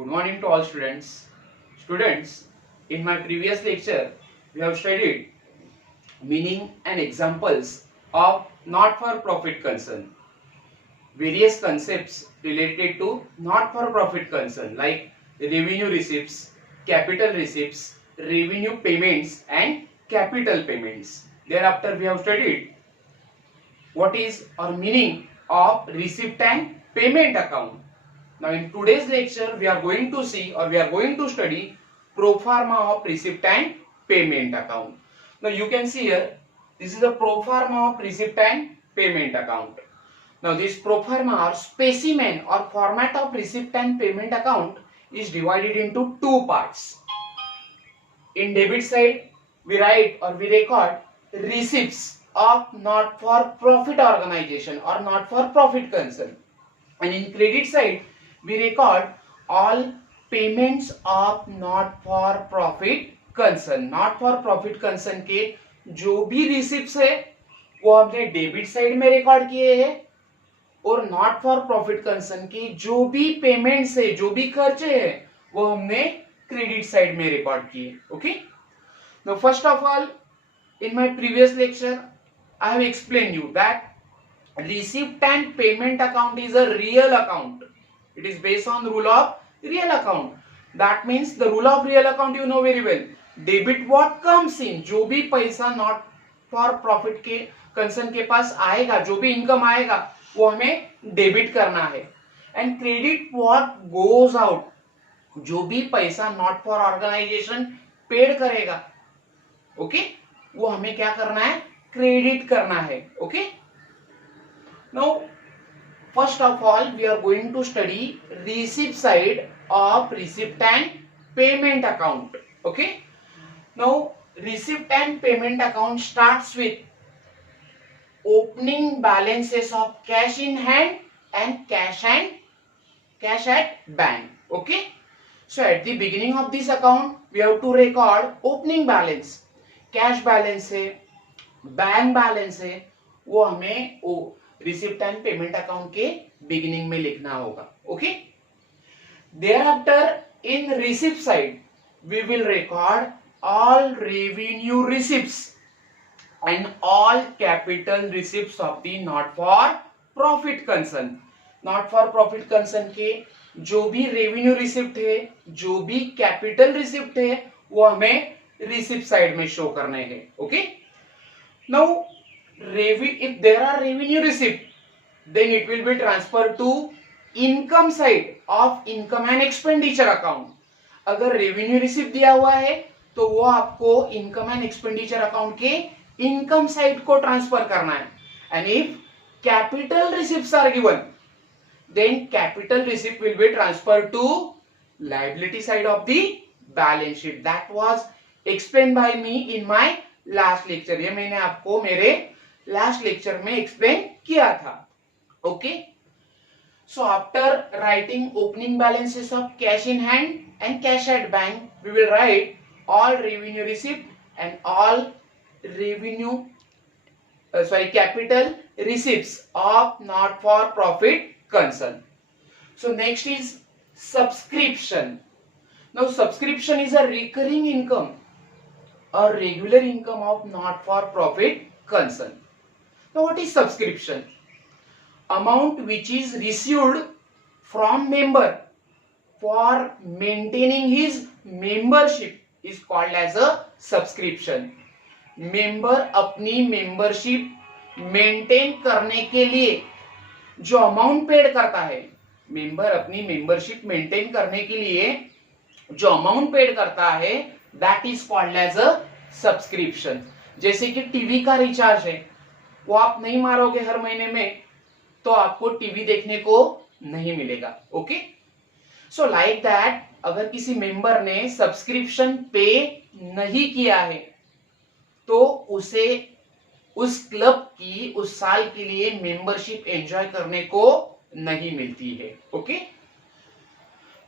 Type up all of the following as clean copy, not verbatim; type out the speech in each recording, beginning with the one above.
Good morning to all students. Students, in my previous lecture, we have studied meaning and examples of not-for-profit concern. Various concepts related to not-for-profit concern like revenue receipts, capital receipts, revenue payments and capital payments. Thereafter, we have studied what is or meaning of receipt and payment account. Now in today's lecture we are going to see or we are going to study pro forma of receipt and payment account. Now you can see here, this is the pro forma of receipt and payment account. Now this pro forma or specimen or format of receipt and payment account is divided into two parts. In debit side we write or we record receipts of not for profit organization or not for profit concern, and in credit side we record all payments of not for profit concern. Not for profit concern के जो भी receipts है वो हमने debit side में record किए हैं और नॉट फॉर प्रॉफिट कंसर्न की जो भी पेमेंट्स है जो भी खर्चे हैं वो हमने क्रेडिट साइड में रिकॉर्ड किए. Okay, now first of all in my previous lecture I have explained you that receipt and payment account is a real account. It is based on the rule of real account. That means the rule of real account you know very well. Debit what comes in, जो भी पैसा not for profit के concern के पास आएगा, जो भी income आएगा वो हमें डेबिट करना है. And credit what goes out, जो भी पैसा नॉट फॉर ऑर्गेनाइजेशन पेड करेगा ओके वो हमें क्या करना है, क्रेडिट करना है. Okay, now first of all we are going to study receipt side of receipt and payment account. Okay, now receipt and payment account starts with opening balances of cash in hand and cash at bank. Okay, so at the beginning of this account we have to record opening balance. Cash balance है, bank balance है, वो हमें receipt and payment account के beginning में लिखना होगा. Okay, thereafter in receipt side we will record all revenue receipts and all capital receipts of the not for profit concern. not for profit concern के जो भी रेवेन्यू रिसिप्ट है, जो भी कैपिटल रिसिप्ट है वो हमें रिसिप्ट साइड में शो करने हैं. Okay, now if there are revenue receipt then it will be transferred to income side of income and expenditure account. अगर रेवेन्यू रिसिप्ट दिया हुआ है तो वो आपको इनकम एंड एक्सपेंडिचर अकाउंट के इनकम साइड को ट्रांसफर करना है. And if capital receipts are given then capital receipt will be transferred to liability side of the balance sheet. That was explained by me in my last lecture. ये मैंने आपको मेरे last lecture में explain किया था. Okay, so after writing opening balances of cash in hand and cash at bank we will write all revenue receipt and all revenue capital receipts of not for profit concern. So next is subscription. Now subscription is a recurring income or regular income of not for profit concern. Now what is subscription? Amount which is received from member for maintaining his membership is called as a subscription. member अपनी membership maintain करने के लिए जो amount paid करता है, member अपनी membership maintain करने के लिए जो अमाउंट पेड करता है that is called as a subscription. जैसे कि टीवी का रिचार्ज है, वो आप नहीं मारोगे हर महीने में तो आपको टीवी देखने को नहीं मिलेगा. ओके, सो लाइक दैट अगर किसी मेंबर ने सब्सक्रिप्शन पे नहीं किया है तो उसे उस क्लब की उस साल के लिए मेंबरशिप एंजॉय करने को नहीं मिलती है. Okay,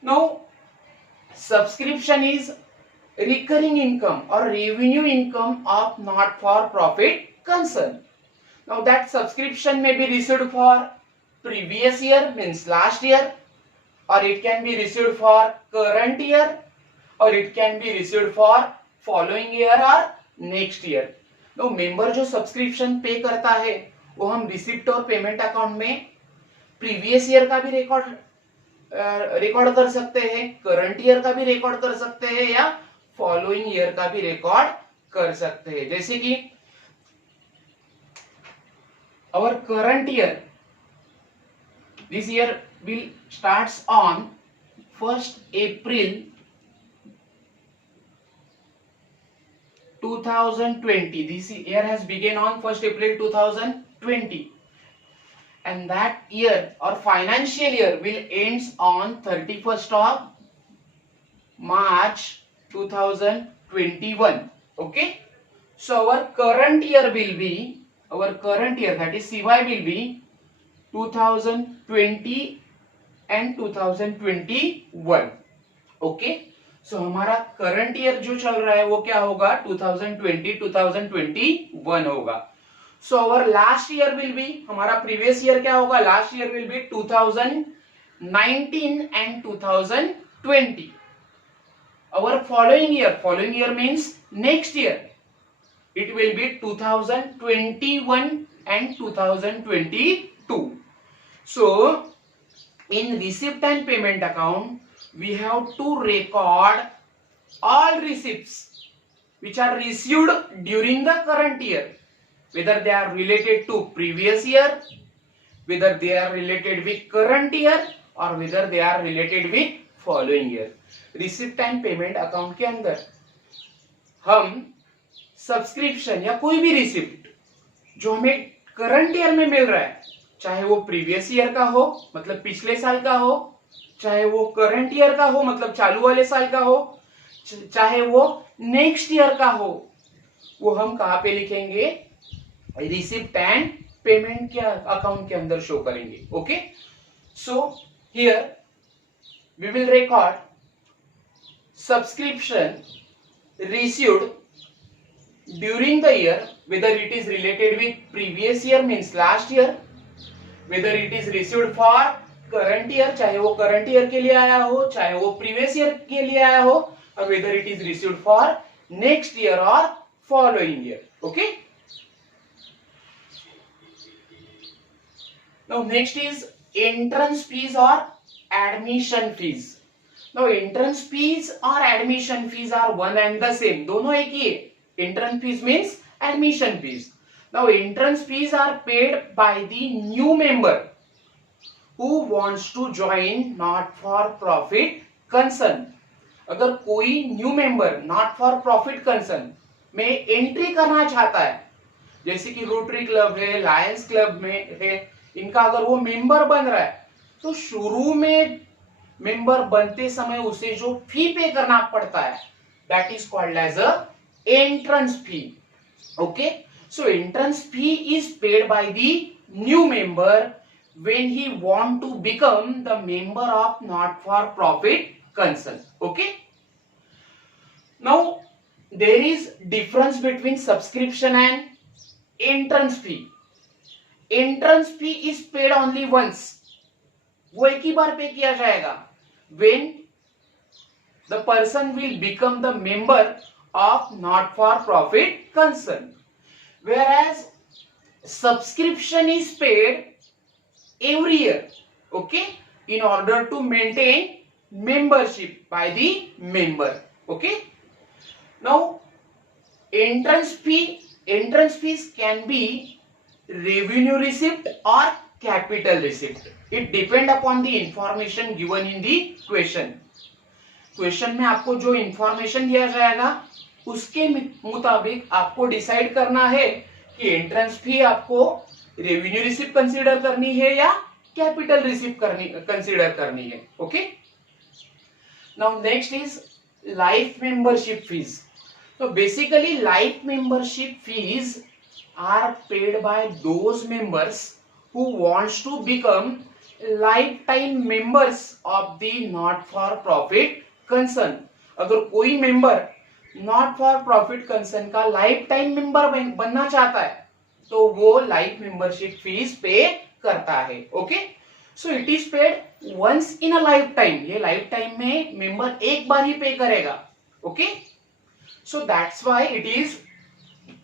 now subscription is recurring income और revenue income of not for profit concern. Now that subscription में be received for previous year means last year or it can be received for current year, or it can be received for following year or next year. तो member जो subscription पे करता है वो हम receipt और payment account में previous year का भी रिकॉर्ड कर सकते हैं, करंट ईयर का भी रिकॉर्ड कर सकते हैं, या फॉलोइंग ईयर का भी रिकॉर्ड कर सकते हैं. जैसे कि our current year, this year will starts on 1st April 2020. This year has begun on 1st April 2020, and that year or financial year will ends on 31st of March 2021. Okay, so our current year will be, our current year, that is CY, will be 2020 and 2021. Okay, so हमारा current year जो चल रहा है वो क्या होगा, 2020 2021 होगा. So our last year will be, हमारा प्रीवियस ईयर क्या होगा, last year will be 2019 and 2020. Our following year means next year, it will be 2021 and 2022. So in receipt and payment account we have to record all receipts which are received during the current year, whether they are related to previous year, whether they are related with current year, or whether they are related with following year. receipt and payment account के अंदर हम subscription या कोई भी receipt जो हमें current year में मिल रहा है, चाहे वो प्रीवियस ईयर का हो मतलब पिछले साल का हो, चाहे वो करंट ईयर का हो मतलब चालू वाले साल का हो, चाहे वो नेक्स्ट ईयर का हो, वो हम कहां पे लिखेंगे, रिसिप्ट एंड पेमेंट के अकाउंट के अंदर शो करेंगे. Okay, so here we will record subscription received during the year, whether it is related with previous year means last year, whether it is received for current year, चाहे वो current year के लिए आया हो, चाहे वो previous year के लिए आया हो, or whether it is received for next year or following year. Okay, now next is entrance fees or admission fees. Now entrance fees or admission fees are one and the same, दोनों एक ही है. Entrance fees means admission fees. Now entrance fees are paid by the new member who wants to join not for profit concern. अगर कोई new member not for profit concern में entry करना चाहता है, जैसे कि रोटरी क्लब है, Lions club में है, इनका अगर वो मेंबर बन रहा है तो शुरू में मेंबर बनते समय उसे जो फी पे करना पड़ता है that is called as a entrance fee. Okay, so entrance fee is paid by the new member when he want to become the member of not for profit concern. Okay, now there is difference between subscription and entrance fee. Entrance fee is paid only once, वो एक ही बार पे किया जाएगा when the person will become the member of not for profit concern, whereas subscription is paid every year. Okay, in order to maintain membership by the member. Okay, now entrance fees can be revenue receipt or capital receipt. It depend upon the information given in the question. Question में आपको जो information दिया जाएगा उसके मुताबिक आपको decide करना है कि एंट्रेंस फी आपको रेवेन्यू रिसिप्ट कंसीडर करनी है या कैपिटल रिसिप्ट कंसीडर करनी है. Okay, now next is life membership fees. तो basically life membership fees are paid by those members who wants to become life time members of the not for profit concern. अगर कोई member not for profit concern का life time member बनना चाहता है तो वो life membership fees pay करता है. Okay, so it is paid once in a life time, ये लाइफ टाइम में मेंबर एक बार ही पे करेगा. Okay, so that's why it is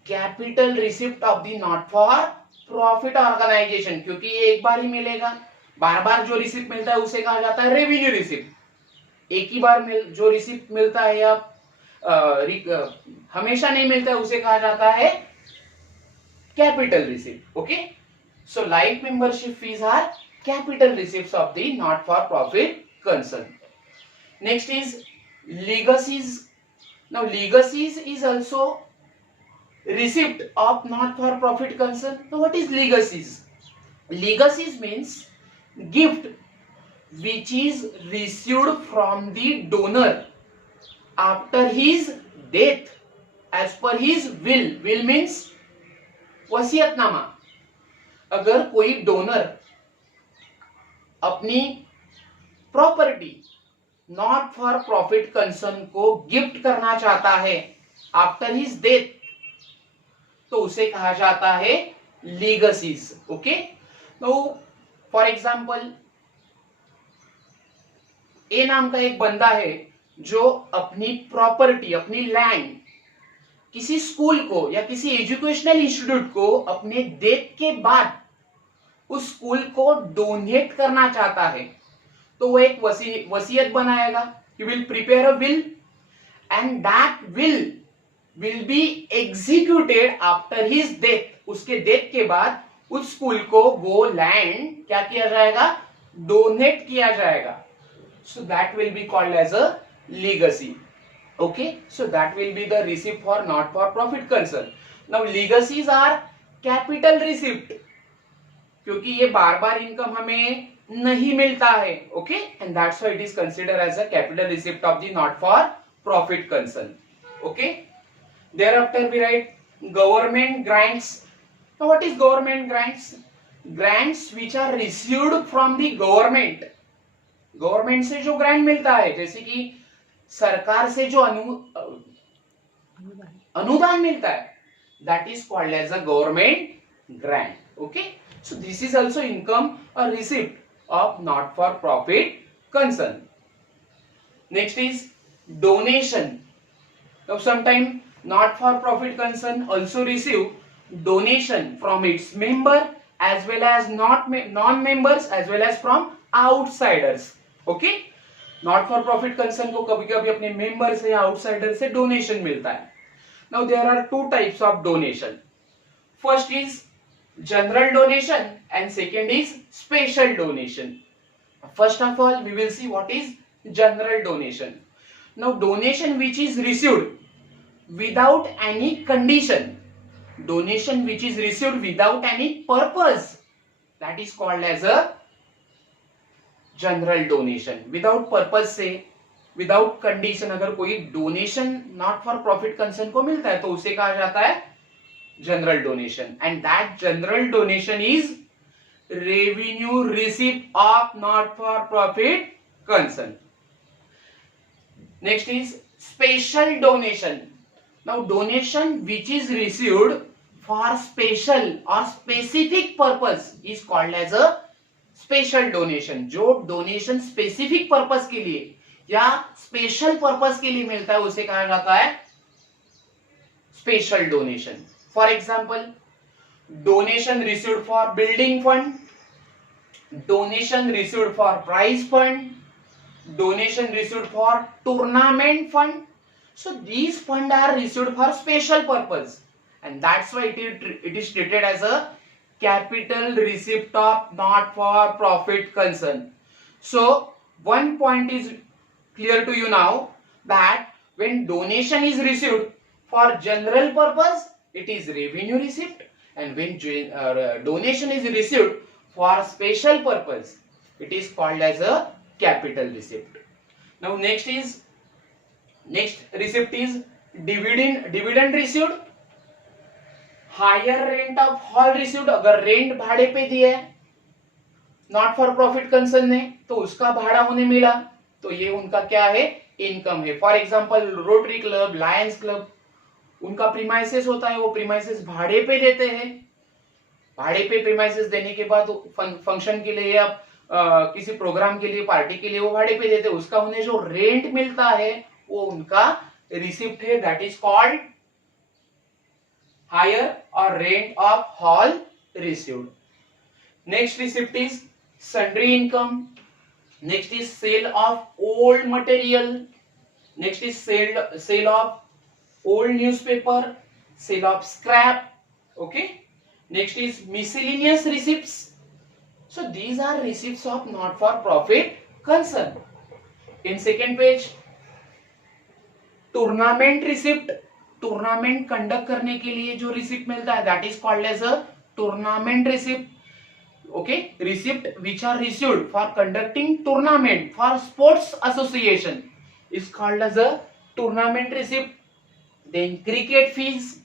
capital receipt of the not for profit organisation, क्योंकि ये एक बार ही मिलेगा. बार बार जो रिसिप्ट मिलता है उसे कहा जाता है रेवेन्यू रिसिप्ट. एक ही बार जो रिसिप्ट मिलता है या हमेशा नहीं मिलता है उसे कहा जाता है capital receipt. Okay, so life membership fees are capital receipts of the not for profit concern. Next is legacies. Now legacies is also receipt of not for profit concern. Now what is legacies? Legacies means gift which is received from the donor after his death as per his will. Will means वसीयतनामा. अगर कोई donor अपनी property not for profit concern को gift करना चाहता है after his death, तो उसे कहा जाता है लीगसीज. ओके, तो फॉर एग्जांपल ए नाम का एक बंदा है जो अपनी प्रॉपर्टी, अपनी लैंड किसी स्कूल को या किसी एजुकेशनल इंस्टीट्यूट को अपने डेथ के बाद उस स्कूल को डोनेट करना चाहता है, तो वो एक वसीयत बनाएगा. He will prepare a will and that will be executed after his death. उसके डेथ के बाद उस स्कूल को वो लैंड क्या किया जाएगा, डोनेट किया जाएगा. So that will be called as a legacy. Okay, so that will be the receipt for not for profit concern. Now legacies are capital receipt, क्योंकि ये बार बार इनकम हमें नहीं मिलता है. Okay, and that's why it is considered as a capital receipt of the not for profit concern. Okay, thereafter we write government grants. Now what is government grants? Grants which are received from the government. Government से जो grant मिलता है, जैसे कि सरकार से जो अनुदान मिलता है, that is called as a government grant. Okay, so this is also income or receipt of not for profit concern. Next is donation. Now sometime not for profit concern also receive donation from its member as well as non-members as well as from outsiders. Okay, not for profit concern को कभी-कभी अपने member से या outsider से donation मिलता है. Now there are two types of donation. First is general donation and second is special donation. First of all, we will see what is general donation. Now donation which is received without any condition, donation which is received without any purpose, that is called as a general donation. Without purpose से, without condition अगर कोई donation not for profit concern को मिलता है तो उसे कहा जाता है general donation. And that general donation is revenue receipt of not for profit concern. Next is special donation. Now donation which is received for special और specific purpose is called as a special donation. जो donation specific purpose के लिए या special purpose के लिए मिलता है उसे कहा जाता है special donation. For example donation received for building fund, donation received for prize fund, donation received for tournament fund. So these funds are received for special purpose and that's why it is treated as a capital receipt of not for profit concern. So one point is clear to you now that when donation is received for general purpose it is revenue receipt and when donation is received for special purpose it is called as a capital receipt. Now next receipt is dividend received, hire rent of hall received. अगर rent भाड़े पे दिया है not for profit concern ने तो उसका भाड़ा उन्हें मिला, तो ये उनका क्या है, इनकम है. For example rotary club, Lions club, उनका प्रीमाइसेस होता है, वो प्रीमाइसेस भाड़े पे देते हैं. भाड़े पे प्रीमाइसेस देने के बाद फंक्शन के लिए या किसी प्रोग्राम के लिए, पार्टी के लिए वो भाड़े पे देते, उसका उन्हें जो रेंट मिलता है वो उनका रिसिप्ट है, दैट इज कॉल्ड हायर और rent of hall received. Next receipt is sundry income. Next is sale of old material. Next is sale of old newspaper, sale of scrap. Okay, next is miscellaneous receipts. So these are receipts of not for profit concern. In second page, tournament receipt. Tournament conduct करने के लिए जो receipt मिलता है that is called as a tournament receipt. okay, receipt which are received for conducting tournament for sports association is called as a tournament receipt. Then cricket fees,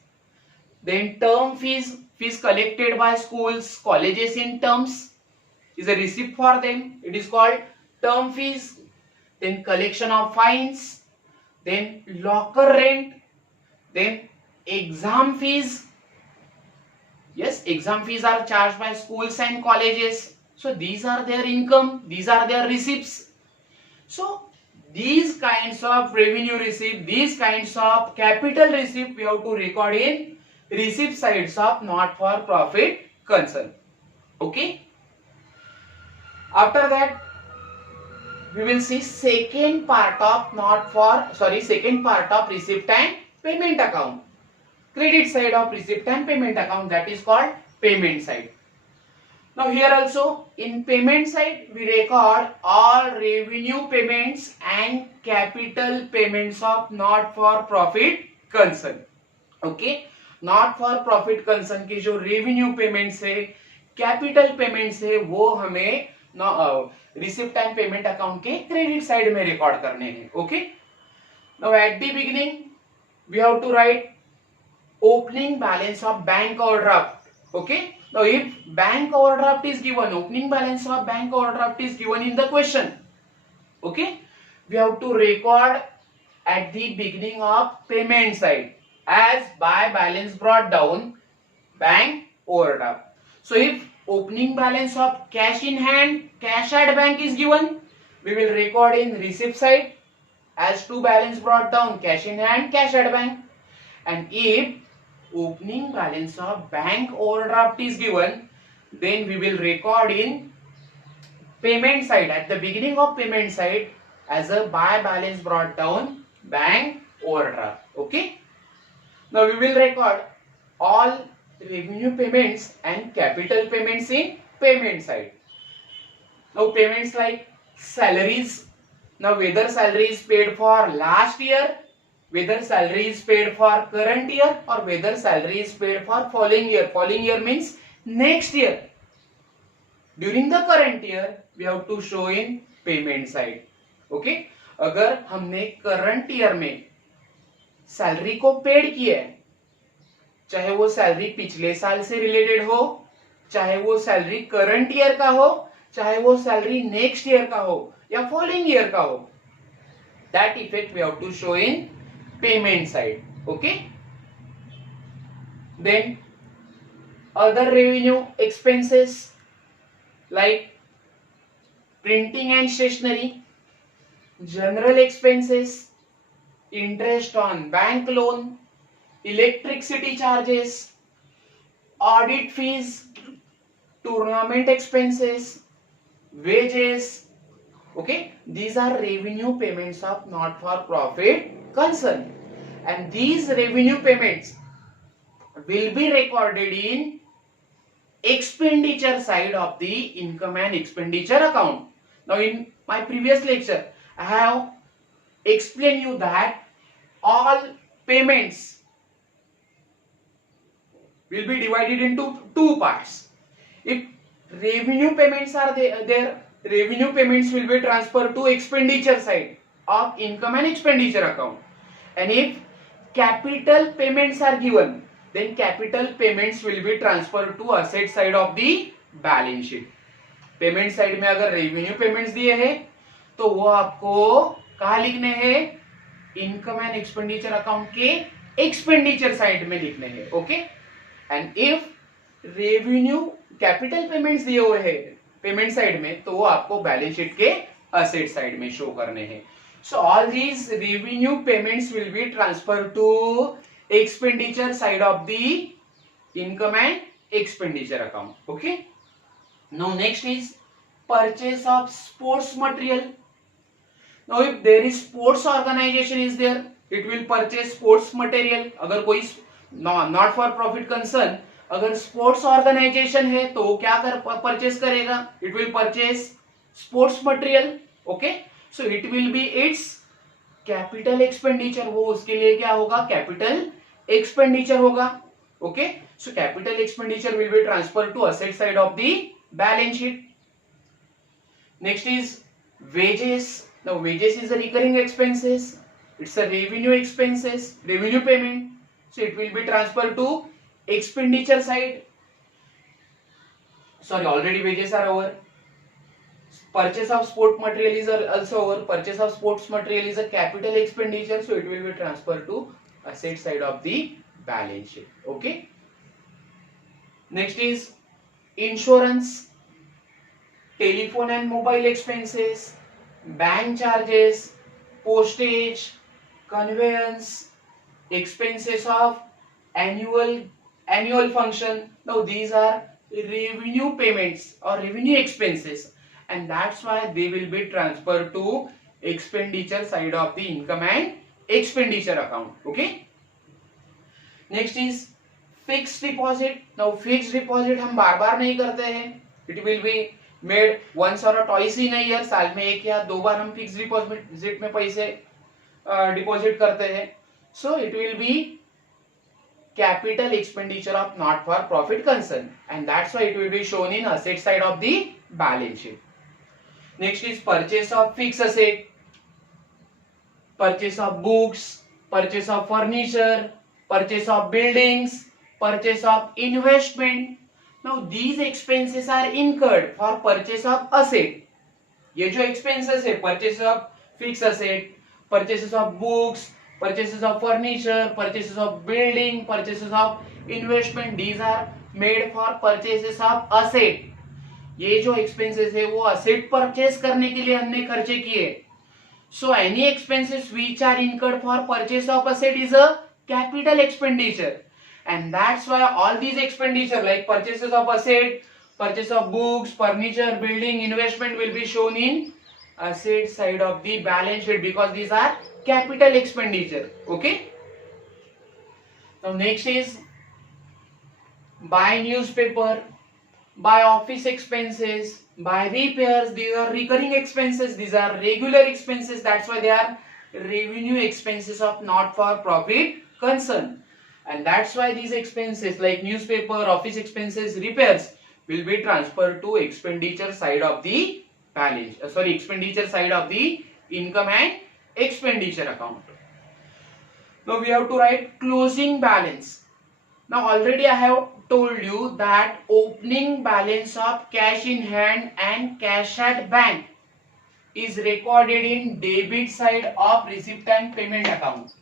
then term fees, fees collected by schools, colleges in terms is a receipt for them, it is called term fees. Then collection of fines, then locker rent, then exam fees. Yes, exam fees are charged by schools and colleges, so these are their income, these are their receipts. So these kinds of revenue receipt, these kinds of capital receipt we have to record in receipt sides of not for profit concern. Okay, after that we will see second part of receipt and payment account, credit side of receipt and payment account, that is called payment side. Now here also in payment side we record all revenue payments and capital payments of not for profit concern. Okay, not for profit concern के जो revenue payments है, capital payments है, वो हमें receipt and payment account के credit side में record करने हैं. Okay, now at the beginning we have to write opening balance of bank overdraft. Okay, now if bank overdraft is given, opening balance of bank overdraft is given in the question, okay, we have to record at the beginning of payment side as by balance brought down bank overdraft. So if opening balance of cash in hand, cash at bank is given, we will record in receipt side as to balance brought down cash in hand, cash at bank. And if opening balance of bank overdraft is given, then we will record in payment side at the beginning of payment side as a by balance brought down bank overdraft. Okay, now we will record all revenue payments and capital payments in payment side. Now payments like salaries, now whether salary is paid for last year, whether salary is paid for current year, or whether salary is paid for following year. Following year means next year. During the current year we have to show in payment side. Okay, अगर हमने current year में salary को paid किया है, चाहे वो salary पिछले साल से रिलेटेड हो, चाहे वो सैलरी करंट ईयर का हो, चाहे वो सैलरी नेक्स्ट ईयर का हो या फॉलोइंग ईयर का हो, that effect we have to show in payment side. Okay, then other revenue expenses like printing and stationery, general expenses, interest on bank loan, electricity charges, audit fees, tournament expenses, wages. Okay, these are revenue payments of not for profit concern, and these revenue payments will be recorded in expenditure side of the income and expenditure account. Now in my previous lecture I have explained you that all payments will be divided into two parts. If revenue payments are there, revenue payments will be transferred to expenditure side of income and expenditure account, and if capital payments are given, then capital payments will be transferred to asset side of the balance sheet. Payment side में अगर revenue payments दिए हैं तो वो आपको कहाँ लिखने हैं, इनकम एंड एक्सपेंडिचर अकाउंट के एक्सपेंडिचर साइड में लिखने हैं. Okay, and if revenue capital payments दिए हुए हैं पेमेंट साइड में, तो वो आपको बैलेंस शीट के असेट साइड में शो करने हैं. So all these revenue payments will be transferred to expenditure side of the income and expenditure account. Okay. Now next is purchase of sports material. Now if there is sports organization is there, it will purchase sports material. अगर कोई not for profit concern अगर sports organisation है तो वो क्या purchase करेगा? It will purchase sports material. Okay, so it will be its capital expenditure. वो उसके लिए क्या होगा? कैपिटल एक्सपेंडिचर होगा. Okay, so capital expenditure will be transfer to asset side of the balance sheet. Next is wages. Now wages is a recurring expenses. It's a revenue expenses, revenue payment. So it will be transfer to expenditure side. Sorry, already wages are over. Purchase of sport material is also over. Purchase of sports material is a capital expenditure, so it will be transferred to asset side of the balance sheet. Okay. Next is insurance, telephone and mobile expenses, bank charges, postage, conveyance, expenses of annual function. Now these are revenue payments or revenue expenses, and that's why they will be transferred to expenditure side of the income and expenditure account. Okay. Next is fixed deposit. Now fixed deposit हम बार बार नहीं करते हैं. It will be made once or twice in a year. साल में एक या दो बार हम फिक्स डिपॉजिट में पैसे डिपॉजिट करते हैं. So it will be capital expenditure of not for profit concern, and that's why it will be shown in asset side of the balance sheet. Next is purchase of fixed asset, purchase of books, purchase of furniture, purchase of buildings, purchase of investment. Now these expenses are incurred for purchase of asset. ये जो expenses है, purchase of fixed asset, purchases of books, purchases of furniture, purchases of building, purchases of investment, these are made for purchases of asset. ये जो expenses है वो asset purchase करने के लिए हमने खर्चे किए. So any expenses which are incurred for purchase of asset is a capital expenditure, and that's why all these expenditure like purchases of asset, purchase of books, furniture, building, investment will be shown in asset side of the balance sheet because these are capital expenditure. Okay. Now next is buy newspaper, buy office expenses, buy repairs. These are recurring expenses. These are regular expenses. That's why they are revenue expenses of not for profit concern. And that's why these expenses like newspaper, office expenses, repairs will be transferred to expenditure side of the balance. Expenditure side of the income and expenditure account. Now we have to write closing balance. Now already I have told you that opening balance of cash in hand and cash at bank is recorded in debit side of receipt and payment account,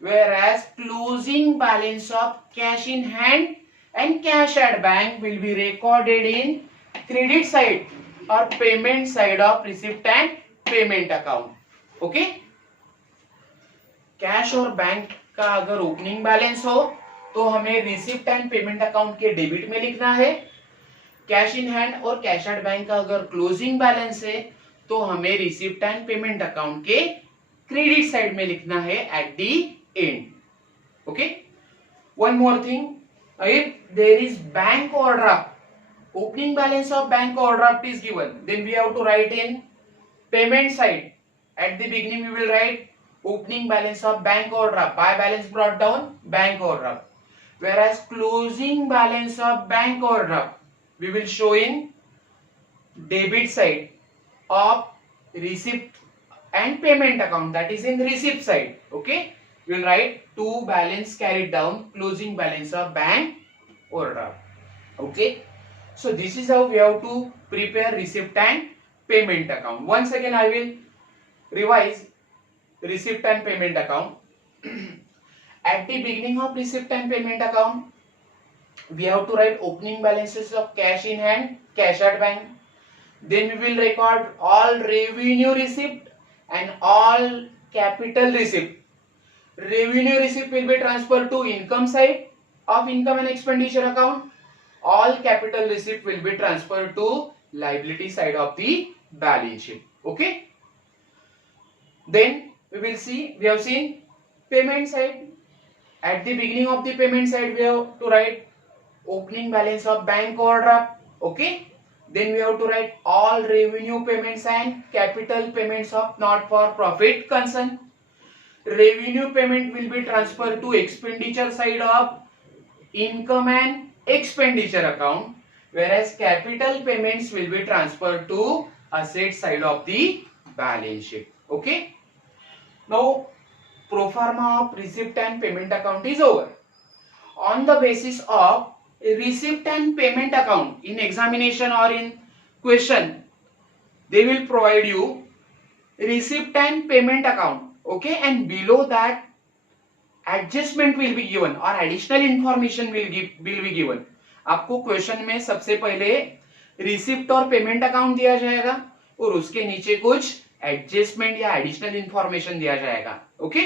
whereas closing balance of cash in hand and cash at bank will be recorded in credit side or payment side of receipt and payment account. ओके. Cash और bank का अगर opening balance हो तो हमें receipt and payment account के debit में लिखना है. कैश इन हैंड और कैश एट बैंक का अगर क्लोजिंग बैलेंस है तो हमें रिसिप्ट एंड पेमेंट अकाउंट के क्रेडिट साइड में लिखना है at the end. Okay. One more thing, if there is bank overdraft, opening balance of bank overdraft is given, then we have to write in payment side. At the beginning we will write opening balance of bank overdraft, buy balance brought down, bank overdraft. Whereas closing balance of bank overdraft we will show in debit side of receipt and payment account, that is in receipt side. Okay, we will write to balance carried down, closing balance of bank overdraft. Okay, so this is how we have to prepare receipt and payment account. Once again I will revise receipt and payment account. At the beginning of receipt and payment account we have to write opening balances of cash in hand, cash at bank. Then we will record all revenue receipt and all capital receipt. Revenue receipt will be transferred to income side of income and expenditure account. All capital receipt will be transferred to liability side of the balance sheet. Okay. Then we have seen payment side. At the beginning of the payment side, we have to write opening balance of bank overdraft. Okay. Then we have to write all revenue payments and capital payments of not for profit concern. Revenue payment will be transferred to expenditure side of income and expenditure account, whereas capital payments will be transferred to asset side of the balance sheet. Okay. Now pro forma of receipt and payment account is over. On the basis of receipt and payment account, in examination or in question, they will provide you receipt and payment account. Okay, and below that adjustment will be given or additional information will be given. आपको question में सबसे पहले receipt और payment account दिया जाएगा और उसके नीचे कुछ एडजस्टमेंट या एडिशनल इंफॉर्मेशन दिया जाएगा. Okay,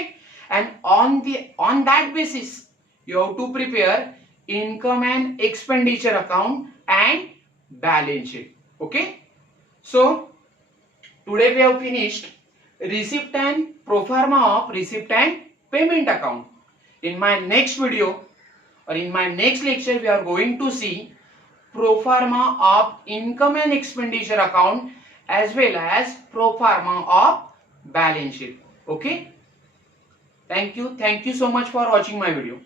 and on that basis you have to prepare income and expenditure account and balance sheet. Okay, so today we have finished receipt and pro forma of receipt and payment account. In my next video or in my next lecture, we are going to see pro forma of income and expenditure account as well as pro forma of balance sheet. Okay, thank you so much for watching my video.